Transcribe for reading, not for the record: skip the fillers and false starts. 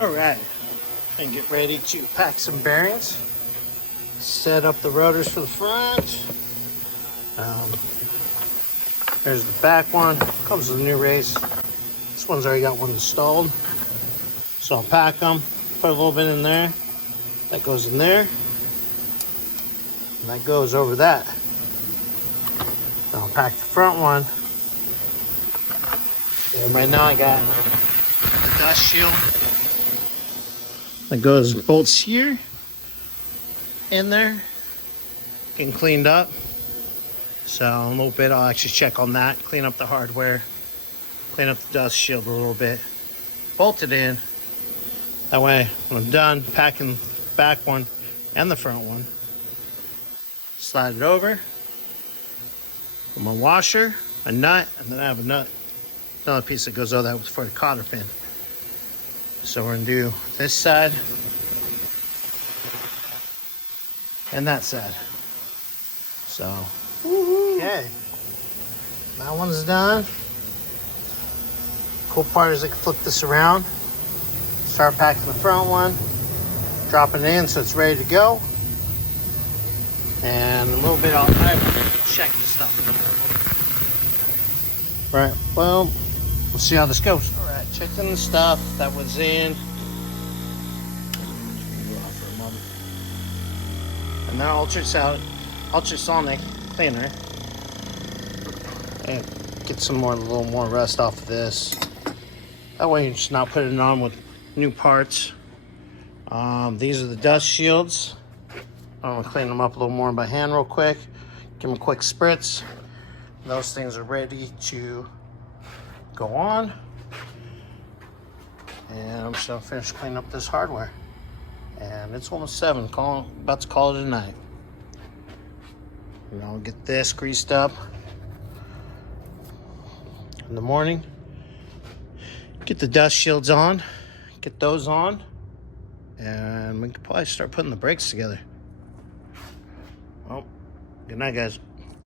All right, and get ready to pack some bearings. Set up the rotors for the front. There's the back one. Comes with a new race. This one's already got one installed. So I'll pack them, put a little bit in there. That goes in there. And that goes over that. I'll pack the front one. And right now I got the dust shield. That goes bolts here, in there, getting cleaned up. So in a little bit I'll actually check on that, clean up the hardware, clean up the dust shield a little bit, bolt it in. That way when I'm done packing the back one and the front one, slide it over with my washer, a nut, and then I have another piece that goes over that for the cotter pin. So we're gonna do this side and that side. So, okay, that one's done. Cool part is I can flip this around, start packing the front one, dropping it in so it's ready to go. And a little bit I'll check the stuff. Right, well, we'll see how this goes. All right, checking the stuff that was in. And then ultrasonic cleaner. And get a little more rust off of this. That way you're just not putting it on with new parts. These are the dust shields. I'm gonna clean them up a little more by hand real quick. Give them a quick spritz. Those things are ready to go on. And I'm just gonna finish cleaning up this hardware. And it's almost 7, about to call it a night. And I'll get this greased up in the morning. Get the dust shields on, get those on, and we can probably start putting the brakes together. Well, good night, guys.